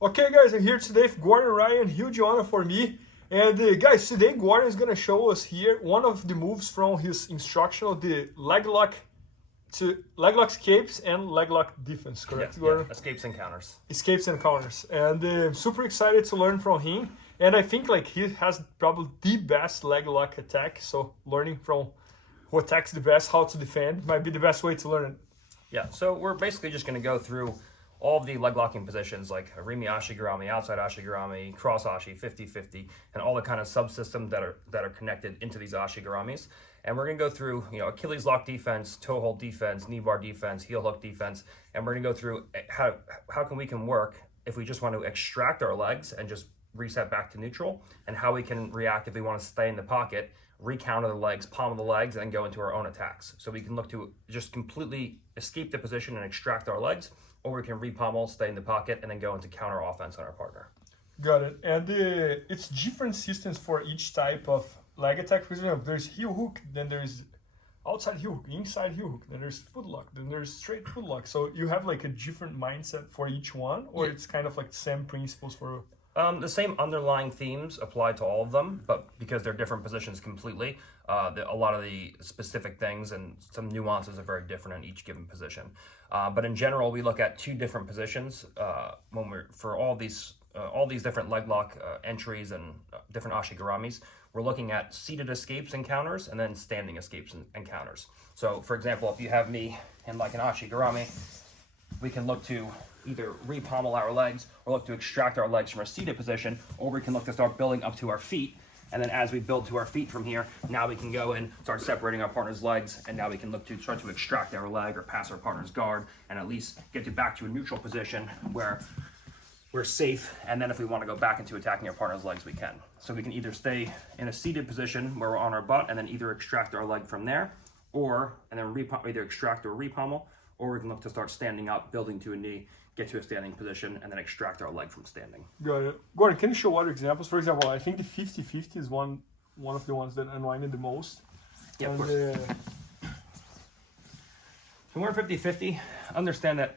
Okay guys, I'm here today with Gordon Ryan, huge honor for me. And guys, today Gordon is gonna show us here one of the moves from his instruction of the Leglock escapes and Leglock defense, correct, Gordon? Yeah, escapes and counters. Escapes and counters. And super excited to learn from him. And I think like he has probably the best Leglock attack, so learning from who attacks the best, how to defend, might be the best way to learn it. Yeah, so we're basically just gonna go through all of the leg locking positions like Rimi Ashigarami, outside Ashigarami, cross Ashi, 50-50, and all the kind of subsystems that are connected into these Ashigaramis. And we're gonna go through, Achilles lock defense, toe hold defense, knee bar defense, heel hook defense, and we're gonna go through how we can work if we just want to extract our legs and just reset back to neutral, and how we can react if we want to stay in the pocket, recounter the legs, palm of the legs, and go into our own attacks. So we can look to just completely escape the position and extract our legs, or we can re-pommel, stay in the pocket, and then go into counter offense on our partner. Got it. And it's different systems for each type of leg attack. For example, there's heel hook, then there's outside heel hook, inside heel hook, then there's foot lock, then there's straight foot lock. So you have like a different mindset for each one, or it's kind of like the same principles for... The same underlying themes apply to all of them, but because they're different positions completely, a lot of the specific things and some nuances are very different in each given position. But in general, we look at two different positions for all these different leg lock entries and different Ashigaramis. We're looking at seated escapes and counters, and then standing escapes and counters. So, for example, if you have me in like an Ashigarami, we can look to either re-pommel our legs or look to extract our legs from a seated position, or we can look to start building up to our feet. And then as we build to our feet from here, now we can go and start separating our partner's legs, and now we can look to start to extract our leg or pass our partner's guard, and at least get you back to a neutral position where we're safe. And then if we want to go back into attacking our partner's legs, we can. So we can either stay in a seated position where we're on our butt and then either extract our leg from there, and then either extract or re-pommel, or we can look to start standing up, building to a knee, get to a standing position, and then extract our leg from standing. Got it. Gordon, can you show other examples? For example, I think the 50-50 is one of the ones that unwinded the most. Yeah, of course. When we're 50-50, understand that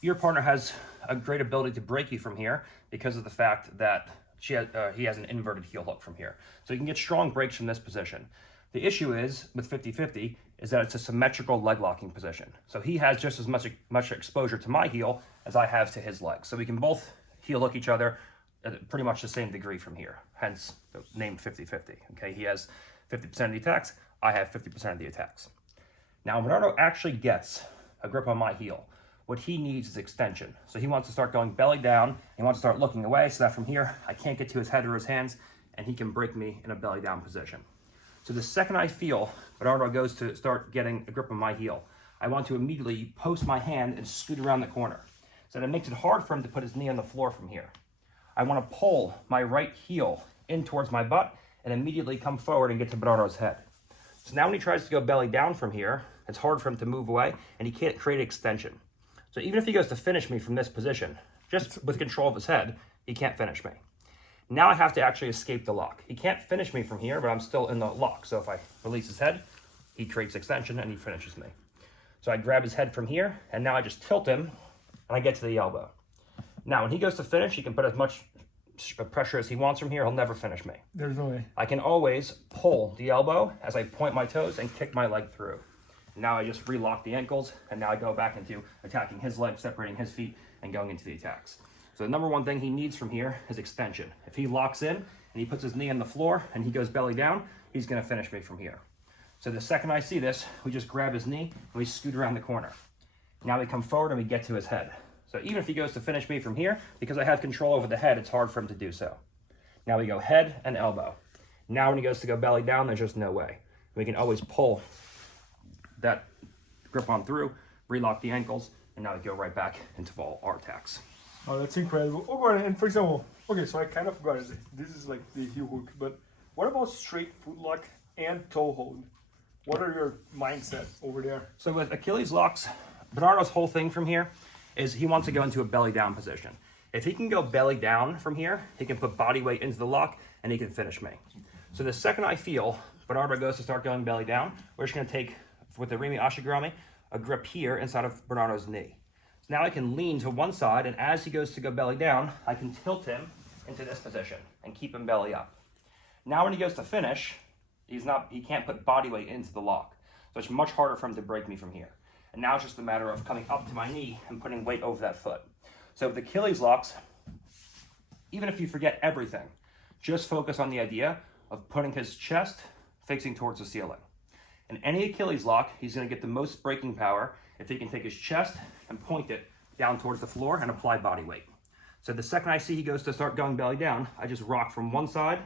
your partner has a great ability to break you from here because of the fact that he has an inverted heel hook from here. So you can get strong breaks from this position. The issue is, with 50-50, is that it's a symmetrical leg locking position. So he has just as much exposure to my heel as I have to his legs. So we can both heel hook each other at pretty much the same degree from here, hence the name 50-50. Okay, he has 50% of the attacks, I have 50% of the attacks. Now, Bernardo actually gets a grip on my heel. What he needs is extension. So he wants to start going belly down, he wants to start looking away so that from here, I can't get to his head or his hands, and he can break me in a belly down position. So the second I feel Bernardo goes to start getting a grip on my heel, I want to immediately post my hand and scoot around the corner. So that makes it hard for him to put his knee on the floor from here. I want to pull my right heel in towards my butt and immediately come forward and get to Bernardo's head. So now when he tries to go belly down from here, it's hard for him to move away, and he can't create extension. So even if he goes to finish me from this position, just with control of his head, he can't finish me. Now I have to actually escape the lock. He can't finish me from here, but I'm still in the lock. So if I release his head, he creates extension and he finishes me. So I grab his head from here, and now I just tilt him, and I get to the elbow. Now, when he goes to finish, he can put as much pressure as he wants from here. He'll never finish me. There's no way. I can always pull the elbow as I point my toes and kick my leg through. Now I just relock the ankles, and now I go back into attacking his leg, separating his feet, and going into the attacks. So the number one thing he needs from here is extension. If he locks in and he puts his knee on the floor and he goes belly down, he's going to finish me from here. So the second I see this, we just grab his knee and we scoot around the corner. Now we come forward and we get to his head. So even if he goes to finish me from here, because I have control over the head, it's hard for him to do so. Now we go head and elbow. Now when he goes to go belly down, there's just no way. We can always pull that grip on through, relock the ankles, and now we go right back into all our attacks. Oh, that's incredible. Oh, Gordon, and for example, okay, so I kind of got it. This is like the heel hook, but what about straight foot lock and toe hold? What are your mindset over there? So with Achilles locks, Bernardo's whole thing from here is he wants to go into a belly down position. If he can go belly down from here, he can put body weight into the lock and he can finish me. So the second I feel Bernardo goes to start going belly down, we're just going to take, with the Rimi Ashigarami, a grip here inside of Bernardo's knee. So now I can lean to one side, and as he goes to go belly down, I can tilt him into this position and keep him belly up. Now when he goes to finish, he can't put body weight into the lock. So it's much harder for him to break me from here. And now it's just a matter of coming up to my knee and putting weight over that foot. So with Achilles locks, even if you forget everything, just focus on the idea of putting his chest facing towards the ceiling. In any Achilles lock, he's going to get the most breaking power if he can take his chest and point it down towards the floor and apply body weight. So the second I see he goes to start going belly down, I just rock from one side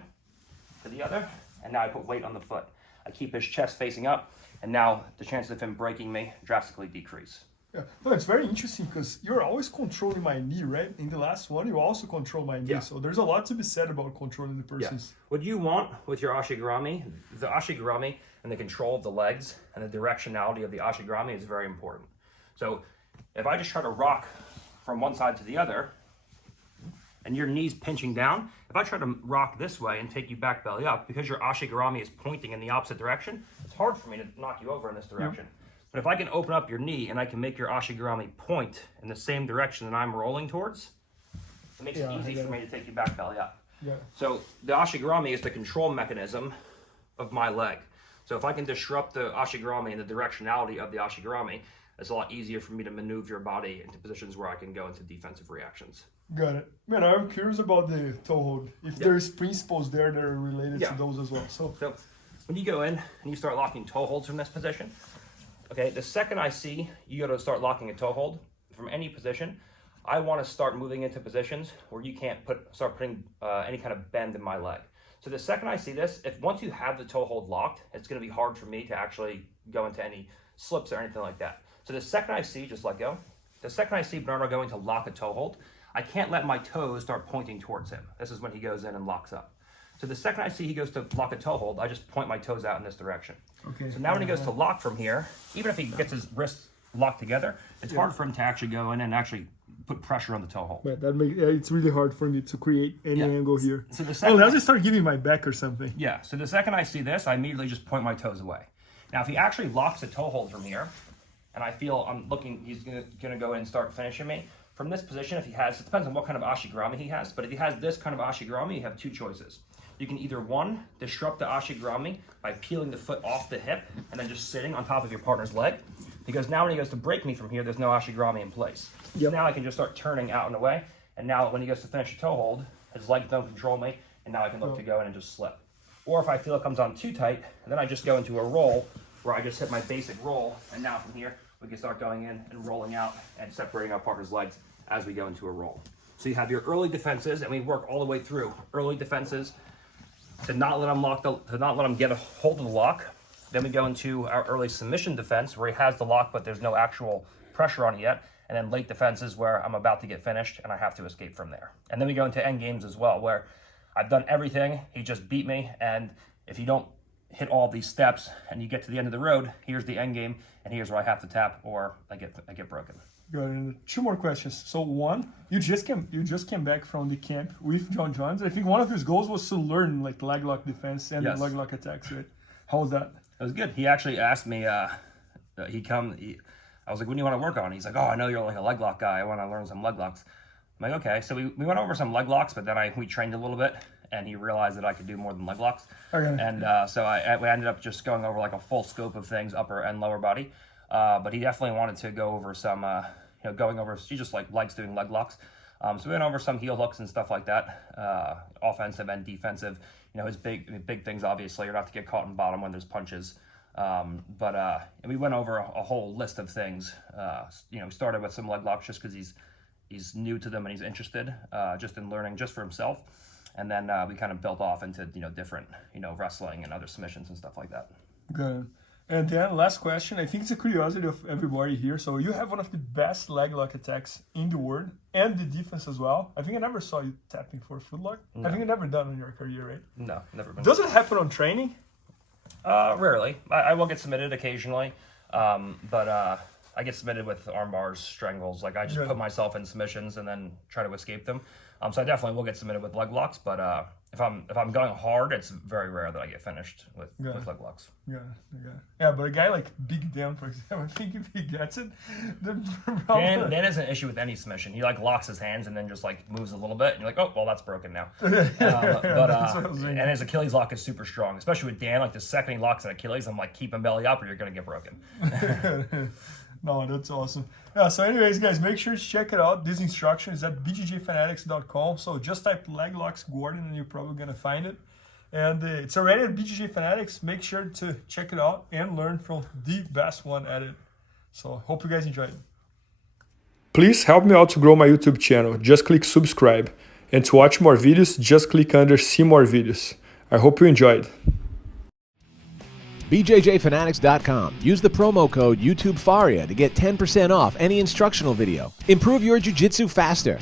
to the other, and now I put weight on the foot. I keep his chest facing up, and now the chances of him breaking me drastically decrease. Yeah, no, it's very interesting because you're always controlling my knee, right? In the last one, you also control my knee. Yeah. So there's a lot to be said about controlling the person's. Yeah. What you want with your ashigarami, the ashigarami and the control of the legs and the directionality of the ashigarami is very important. So if I just try to rock from one side to the other, and your knee's pinching down, if I try to rock this way and take you back belly up, because your ashigarami is pointing in the opposite direction, it's hard for me to knock you over in this direction. Yep. But if I can open up your knee and I can make your ashigarami point in the same direction that I'm rolling towards, it makes it easy for me to take you back belly up. Yeah. So the ashigarami is the control mechanism of my leg. So if I can disrupt the ashigarami and the directionality of the ashigarami, it's a lot easier for me to maneuver your body into positions where I can go into defensive reactions. Got it. Man, I'm curious about the toe hold. If there's principles there that are related to those as well. So when you go in and you start locking toe holds from this position, okay, the second I see you go to start locking a toe hold from any position, I want to start moving into positions where you can't start putting any kind of bend in my leg. So the second I see this, once you have the toe hold locked, it's going to be hard for me to actually go into any slips or anything like that. So the second I see, just let go. The second I see Bernardo going to lock a toe hold, I can't let my toes start pointing towards him. This is when he goes in and locks up. So the second I see he goes to lock a toe hold, I just point my toes out in this direction. Okay. So now when he goes to lock from here, even if he gets his wrists locked together, it's hard for him to actually go in and actually put pressure on the toe hold. Yeah, it's really hard for me to create any angle here. So the second unless I start giving my back or something. Yeah, so the second I see this, I immediately just point my toes away. Now if he actually locks a toe hold from here, and I feel he's gonna go in and start finishing me, from this position, if he has, it depends on what kind of ashigarami he has, but if he has this kind of ashigarami, you have two choices. You can either, one, disrupt the ashigarami by peeling the foot off the hip and then just sitting on top of your partner's leg, because now when he goes to break me from here, there's no ashigarami in place. Yep. So now I can just start turning out and away, and now when he goes to finish a toe hold, his legs don't control me, and now I can look to go in and just slip. Or if I feel it comes on too tight, then I just go into a roll, where I just hit my basic roll, and now from here, we can start going in and rolling out and separating our partner's legs as we go into a roll. So you have your early defenses, and we work all the way through. Early defenses to not let him get a hold of the lock. Then we go into our early submission defense, where he has the lock, but there's no actual pressure on it yet. And then late defenses, where I'm about to get finished and I have to escape from there. And then we go into end games as well, where I've done everything. He just beat me, and if you don't hit all these steps and you get to the end of the road, here's the end game, and here's where I have to tap or I get broken. Got it. Two more questions. So one, you just came back from the camp with John Jones. I think one of his goals was to learn like leg lock defense and leg lock attacks, right? How was that? It was good. He actually asked me, I was like, what do you want to work on? He's like, oh, I know you're like a leg lock guy. I want to learn some leg locks. I'm like, okay. So we went over some leg locks, but then we trained a little bit, and he realized that I could do more than leg locks. Okay. And so we ended up just going over like a full scope of things, upper and lower body. But he definitely wanted to go over some, he just likes doing leg locks. So we went over some heel hooks and stuff like that, offensive and defensive. His big things, obviously, are not to get caught in bottom when there's punches. And we went over a whole list of things. We started with some leg locks just because he's new to them and he's interested just in learning just for himself. And then we kind of built off into, different, wrestling and other submissions and stuff like that. Good. And then last question, I think it's a curiosity of everybody here. So you have one of the best leg lock attacks in the world and the defense as well. I think I never saw you tapping for a foot lock. No. I think you never done in your career, right? No, never been. Does it happen on training? Rarely. I will get submitted occasionally. But I get submitted with arm bars, strangles. Like I just put myself in submissions and then try to escape them. So I definitely will get submitted with leg locks, but if I'm going hard, it's very rare that I get finished with leg locks. Yeah, but a guy like Big Dan, for example, I think if he gets it, then probably... Dan has an issue with any submission. He like locks his hands and then just like moves a little bit, and you're like, oh, well, that's broken now. And his Achilles lock is super strong, especially with Dan. Like the second he locks an Achilles, I'm like, keep him belly up, or you're gonna get broken. No, that's awesome. Yeah, so anyways, guys, make sure to check it out. This instruction is at bjjfanatics.com. So just type Leglocks Gordon and you're probably going to find it. And it's already at BJJ Fanatics. Make sure to check it out and learn from the best one at it. So hope you guys enjoyed it. Please help me out to grow my YouTube channel. Just click subscribe. And to watch more videos, just click under see more videos. I hope you enjoyed. BJJFanatics.com. Use the promo code YouTubeFaria to get 10% off any instructional video. Improve your jiu-jitsu faster.